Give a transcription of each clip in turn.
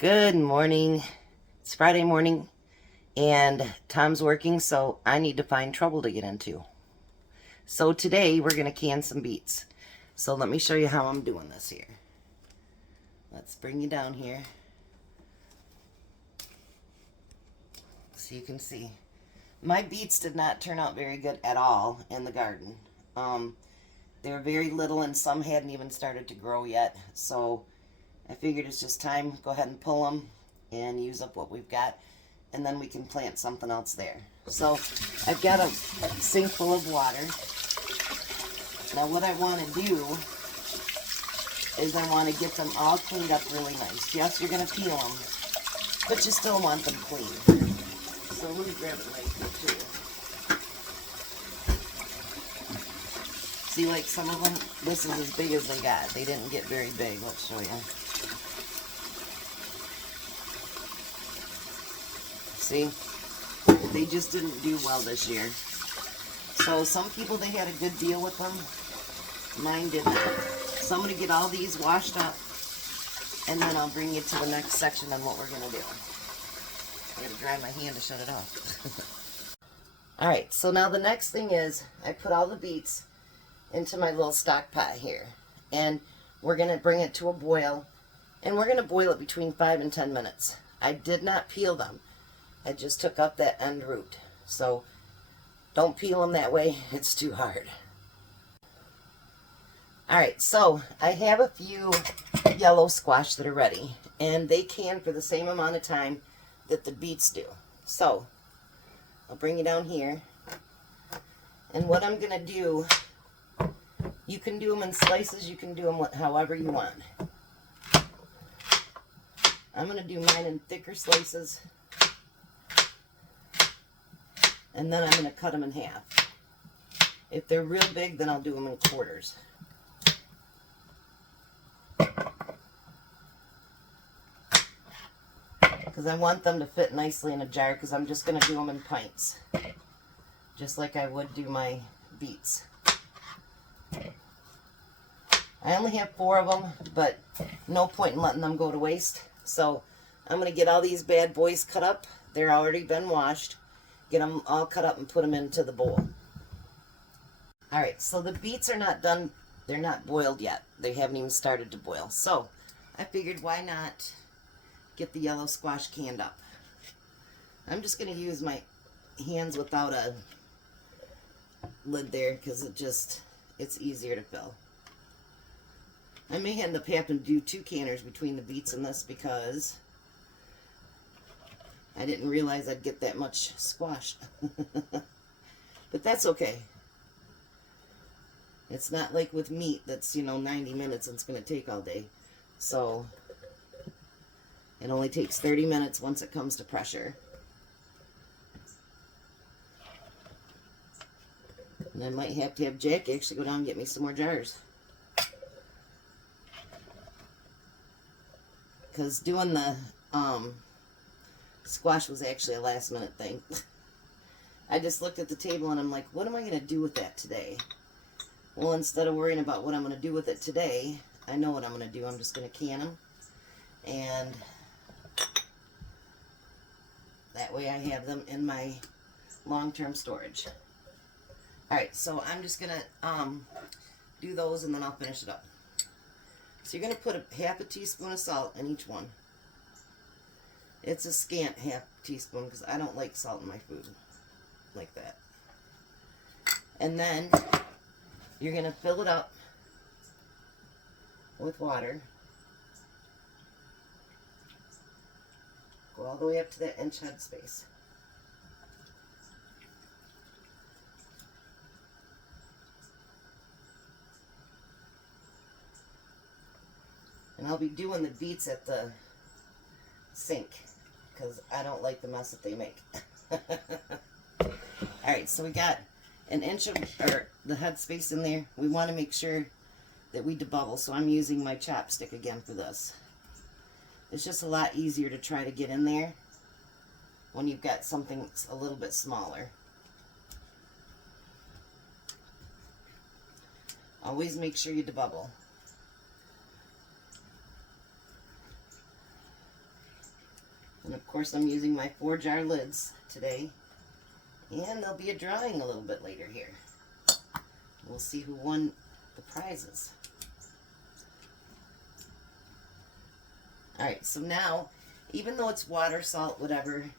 Good morning. It's Friday morning and Tom's working, so I need to find trouble to get into. So today we're going to can some beets. So let me show you how I'm doing this here. Let's bring you down here so you can see. My beets did not turn out very good at all in the garden. They were very little and some hadn't even started to grow yet. So I figured it's just time, go ahead and pull them and use up what we've got, and then we can plant something else there. So I've got a sink full of water. Now what I want to do is I want to get them all cleaned up really nice. Yes, you're going to peel them, but you still want them clean. So let me grab a knife here too. See, like some of them, this is as big as they got. They didn't get very big. Let's show you. See, they just didn't do well this year. So some people, they had a good deal with them. Mine didn't. So I'm going to get all these washed up, and then I'll bring you to the next section on what we're going to do. I got to dry my hand to shut it off. Alright, so now the next thing is I put all the beets into my little stock pot here. And we're going to bring it to a boil, and we're going to boil it between 5 and 10 minutes. I did not peel them. I just took up that end root. So don't peel them that way. It's too hard. Alright, so I have a few yellow squash that are ready. And they can for the same amount of time that the beets do. So I'll bring you down here. And what I'm going to do, you can do them in slices. You can do them however you want. I'm going to do mine in thicker slices. And then I'm going to cut them in half. If they're real big, then I'll do them in quarters. Because I want them to fit nicely in a jar, because I'm just going to do them in pints. Just like I would do my beets. I only have 4 of them, but no point in letting them go to waste. So I'm going to get all these bad boys cut up. They're already been washed. Get them all cut up and put them into the bowl. Alright, so the beets are not done. They're not boiled yet. They haven't even started to boil. So I figured, why not get the yellow squash canned up? I'm just going to use my hands without a lid there, because it's easier to fill. I may end up having to do 2 canners between the beets and this, because I didn't realize I'd get that much squash. But that's okay. It's not like with meat that's, 90 minutes and it's going to take all day. So it only takes 30 minutes once it comes to pressure. And I might have to have Jack actually go down and get me some more jars. Because doing the squash was actually a last minute thing. I just looked at the table and I'm like, what am I going to do with that today? Well, instead of worrying about what I'm going to do with it today, I know what I'm going to do. I'm just going to can them. And that way I have them in my long-term storage. Alright, so I'm just going to do those, and then I'll finish it up. So you're going to put half a teaspoon of salt in each one. It's a scant half teaspoon, because I don't like salt in my food like that. And then you're going to fill it up with water. Go all the way up to that inch head space. And I'll be doing the beets at the sink, because I don't like the mess that they make. Alright, so we got an inch of the head space in there. We want to make sure that we debubble, so I'm using my chopstick again for this. It's just a lot easier to try to get in there when you've got something a little bit smaller. Always make sure you debubble. And of course I'm using my 4-jar lids today. And there'll be a drawing a little bit later here. We'll see who won the prizes. Alright, so now, even though it's water, salt, whatever,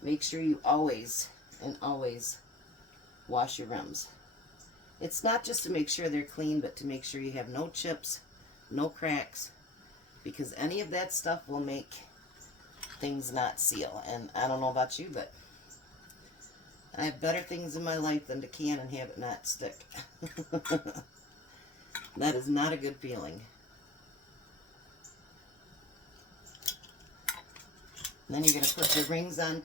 make sure you always wash your rims. It's not just to make sure they're clean, but to make sure you have no chips, no cracks, because any of that stuff will make things not seal. And I don't know about you, but I have better things in my life than to can and have it not stick. That is not a good feeling. And then you're going to put your rings on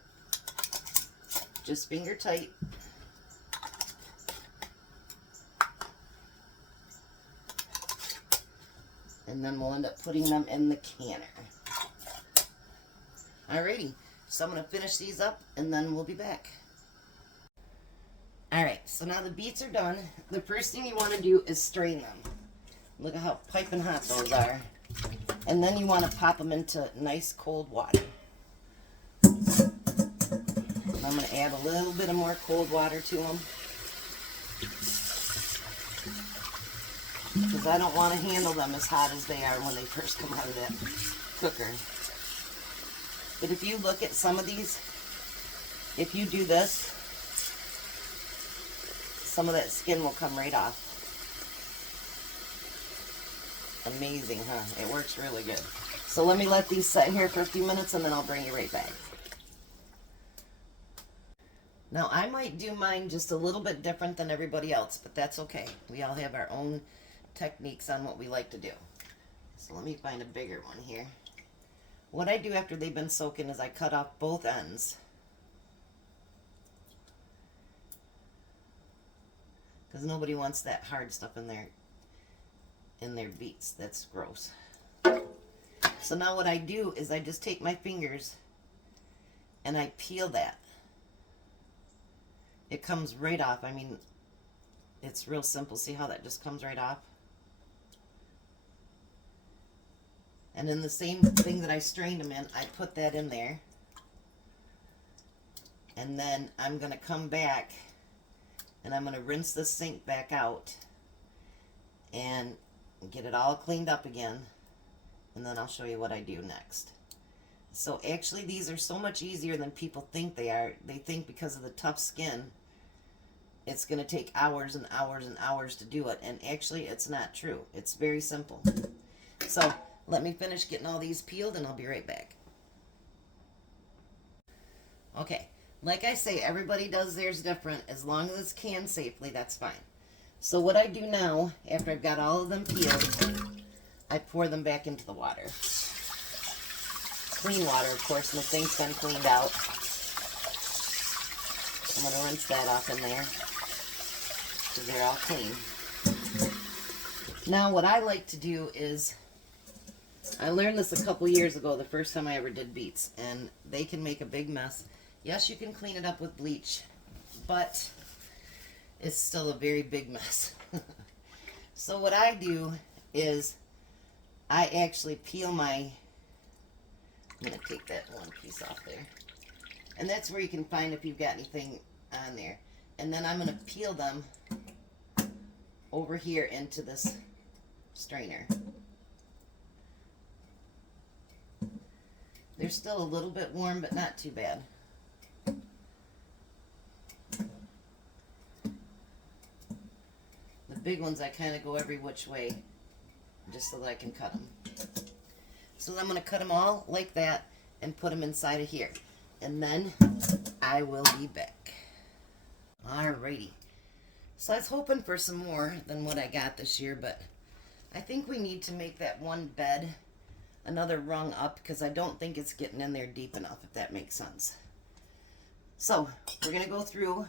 just finger tight. And then we'll end up putting them in the canner. Alrighty, so I'm going to finish these up and then we'll be back. Alright, so now the beets are done. The first thing you want to do is strain them. Look at how piping hot those are. And then you want to pop them into nice cold water. I'm going to add a little bit of more cold water to them, because I don't want to handle them as hot as they are when they first come out of that cooker. But if you look at some of these, if you do this, some of that skin will come right off. Amazing, huh? It works really good. So let me let these sit here for a few minutes and then I'll bring you right back. Now I might do mine just a little bit different than everybody else, but that's okay. We all have our own techniques on what we like to do. So let me find a bigger one here. What I do after they've been soaking is I cut off both ends. Because nobody wants that hard stuff in their beets. That's gross. So now what I do is I just take my fingers and I peel that. It comes right off. I mean, it's real simple. See how that just comes right off? And then the same thing that I strained them in, I put that in there. And then I'm going to come back and I'm going to rinse the sink back out and get it all cleaned up again. And then I'll show you what I do next. So actually these are so much easier than people think they are. They think because of the tough skin, it's going to take hours and hours and hours to do it. And actually it's not true. It's very simple. So let me finish getting all these peeled and I'll be right back. Okay, like I say, everybody does theirs different. As long as it's canned safely, that's fine. So what I do now, after I've got all of them peeled, I pour them back into the water. Clean water, of course, and the thing's been cleaned out. I'm going to rinse that off in there, because they're all clean. Now what I like to do is, I learned this a couple years ago, the first time I ever did beets, and they can make a big mess. Yes, you can clean it up with bleach, but it's still a very big mess. So what I do is I actually peel my, I'm going to take that one piece off there. And that's where you can find if you've got anything on there. And then I'm going to peel them over here into this strainer. They're still a little bit warm, but not too bad. The big ones I kind of go every which way just so that I can cut them. So I'm going to cut them all like that and put them inside of here. And then I will be back. Alrighty. So I was hoping for some more than what I got this year, but I think we need to make that one bed another rung up because I don't think it's getting in there deep enough, if that makes sense. So we're going to go through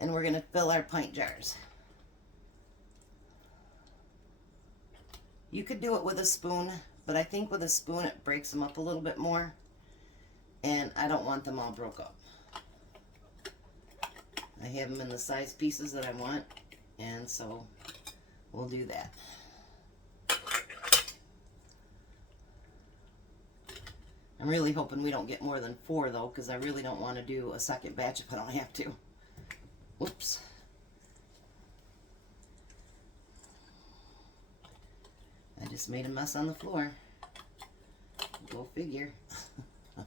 and we're going to fill our pint jars. You could do it with a spoon, but I think with a spoon it breaks them up a little bit more, and I don't want them all broke up. I have them in the size pieces that I want, and so we'll do that. I'm really hoping we don't get more than 4 though, because I really don't want to do a second batch if I don't have to. Whoops. I just made a mess on the floor. Go figure. If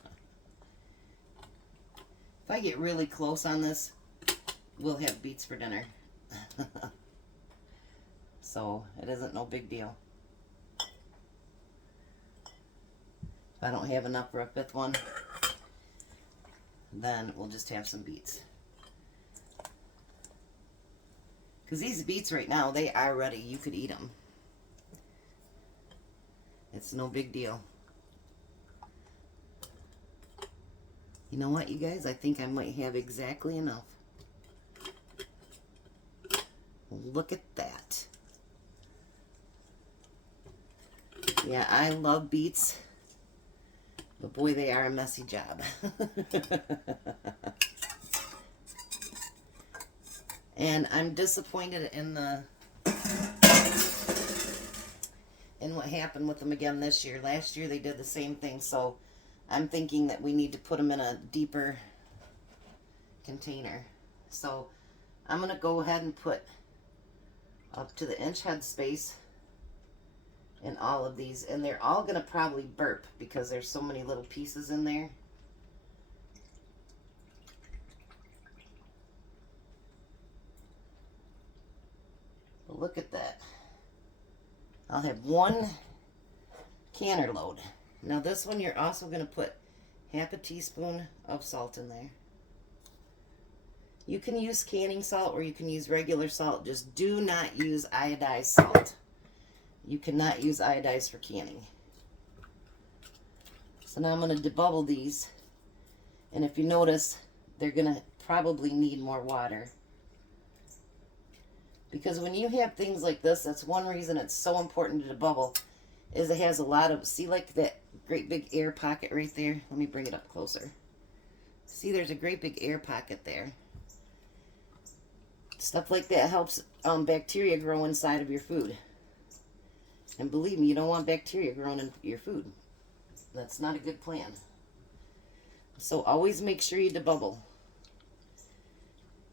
I get really close on this, we'll have beets for dinner. So it isn't no big deal. If I don't have enough for a 5th one, then we'll just have some beets. Because these beets right now, they are ready. You could eat them. It's no big deal. You know what, you guys? I think I might have exactly enough. Look at that. Yeah, I love beets. But boy, they are a messy job. And I'm disappointed in what happened with them again this year. Last year they did the same thing, so I'm thinking that we need to put them in a deeper container. So I'm going to go ahead and put up to the inch head space in all of these, and they're all going to probably burp because there's so many little pieces in there. But look at that. I'll have 1 canner load. Now this one you're also going to put half a teaspoon of salt in there. You can use canning salt or you can use regular salt. Just do not use iodized salt. You cannot use iodized for canning. So now I'm going to debubble these. And if you notice, they're going to probably need more water. Because when you have things like this, that's one reason it's so important to debubble, is it has a lot of, see like that great big air pocket right there? Let me bring it up closer. See, there's a great big air pocket there. Stuff like that helps bacteria grow inside of your food. And believe me, you don't want bacteria growing in your food. That's not a good plan. So always make sure you debubble.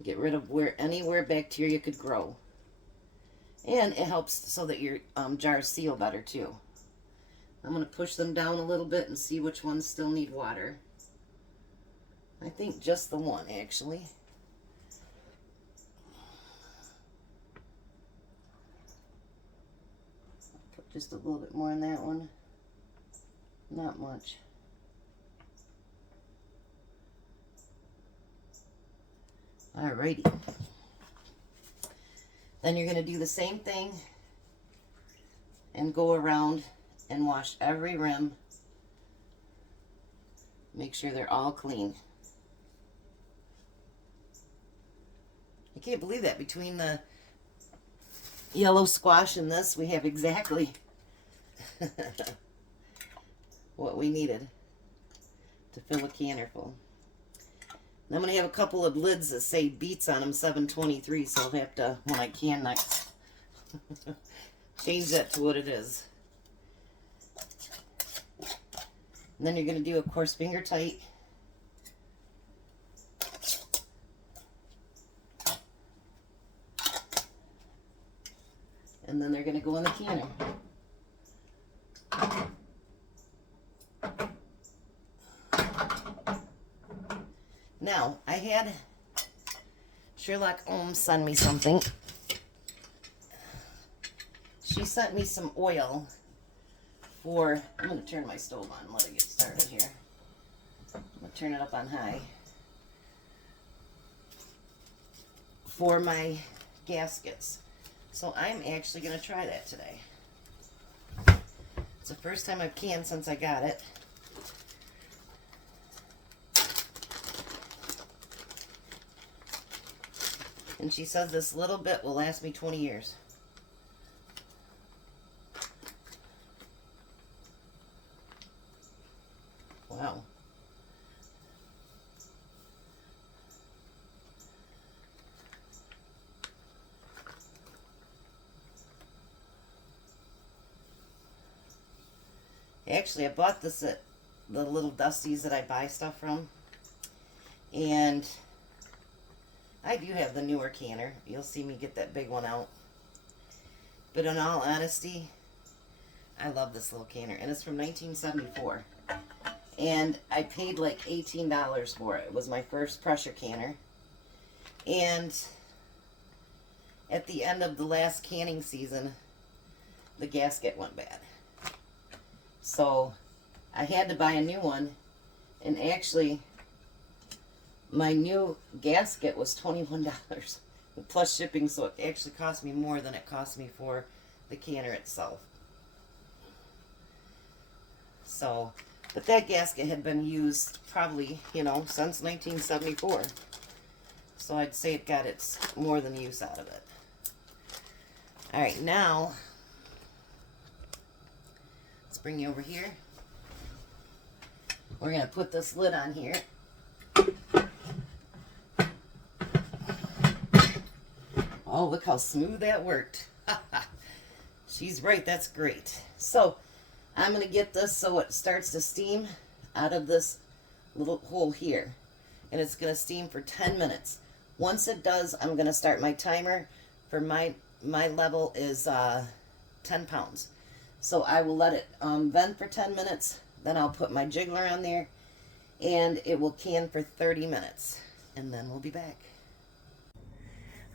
Get rid of anywhere bacteria could grow. And it helps so that your jars seal better too. I'm going to push them down a little bit and see which ones still need water. I think just the one, actually. Put just a little bit more in that one. Not much. Alrighty. Then you're going to do the same thing and go around and wash every rim. Make sure they're all clean. I can't believe that. Between the yellow squash and this, we have exactly what we needed to fill a canner full. And I'm going to have a couple of lids that say beets on them, 723, so I'll have to, when I can next, change that to what it is. And then you're going to do, of course, finger tight. And then they're going to go in the canner. Now, I had Sherlock Holmes send me something. She sent me some oil for, I'm going to turn my stove on and let it get started here. I'm going to turn it up on high. For my gaskets. So I'm actually going to try that today. It's the first time I've canned since I got it. And she says this little bit will last me 20 years. Wow. Actually, I bought this at the little dusties that I buy stuff from. And I do have the newer canner. You'll see me get that big one out. But in all honesty, I love this little canner. And it's from 1974. And I paid like $18 for it. It was my first pressure canner. And at the end of the last canning season, the gasket went bad. So I had to buy a new one. And actually, my new gasket was $21 plus shipping, so it actually cost me more than it cost me for the canner itself. So, but that gasket had been used probably, you know, since 1974. So I'd say it got its more than use out of it. All right, now let's bring you over here. We're going to put this lid on here. Oh, look how smooth that worked. She's right, that's great. So, I'm going to get this so it starts to steam out of this little hole here. And it's going to steam for 10 minutes. Once it does, I'm going to start my timer. For my level is 10 pounds. So I will let it vent for 10 minutes. Then I'll put my jiggler on there. And it will can for 30 minutes. And then we'll be back.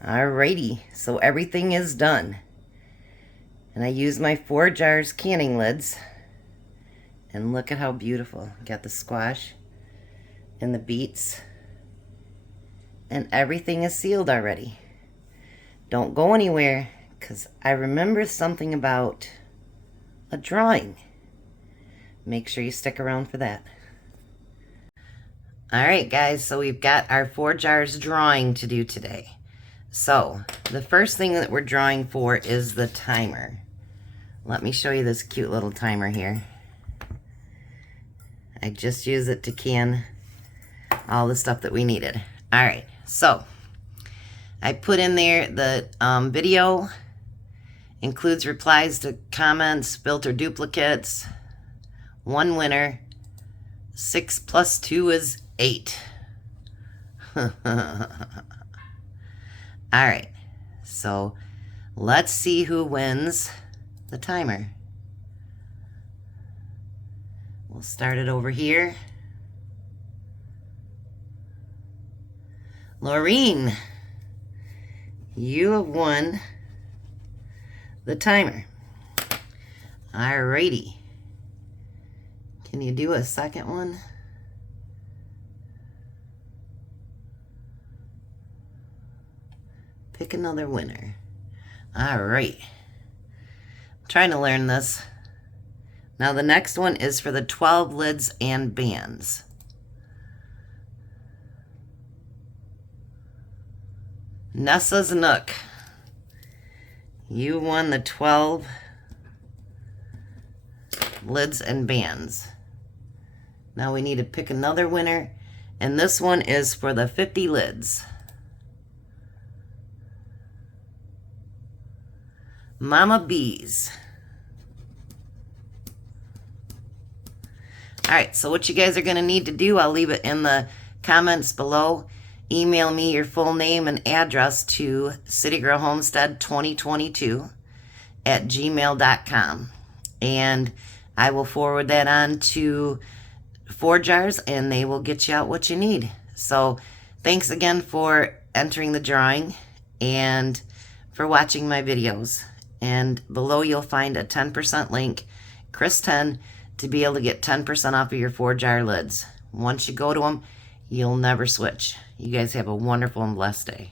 Alrighty, so everything is done. And I use my 4jars canning lids. And look at how beautiful. Got the squash and the beets. And everything is sealed already. Don't go anywhere, because I remember something about a drawing. Make sure you stick around for that. Alright guys, so we've got our 4jars drawing to do today. So, the first thing that we're drawing for is the timer. Let me show you this cute little timer here. I just use it to can all the stuff that we needed. Alright, so I put in there the video, includes replies to comments, filter duplicates, 1 winner, 6 plus 2 is 8. Alright, so let's see who wins the timer. We'll start it over here. Laureen, you have won the timer. Alrighty. Can you do a second one? Pick another winner. Alright. I'm trying to learn this. Now the next one is for the 12 lids and bands. Nessa's Nook. You won the 12 lids and bands. Now we need to pick another winner, and this one is for the 50 lids. Mama Bees. Alright, so what you guys are going to need to do, I'll leave it in the comments below. Email me your full name and address to citygirlhomestead2022@gmail.com. And I will forward that on to 4jars, and they will get you out what you need. So thanks again for entering the drawing and for watching my videos. And below you'll find a 10% link, Chris10, to be able to get 10% off of your 4jar lids. Once you go to them, you'll never switch. You guys have a wonderful and blessed day.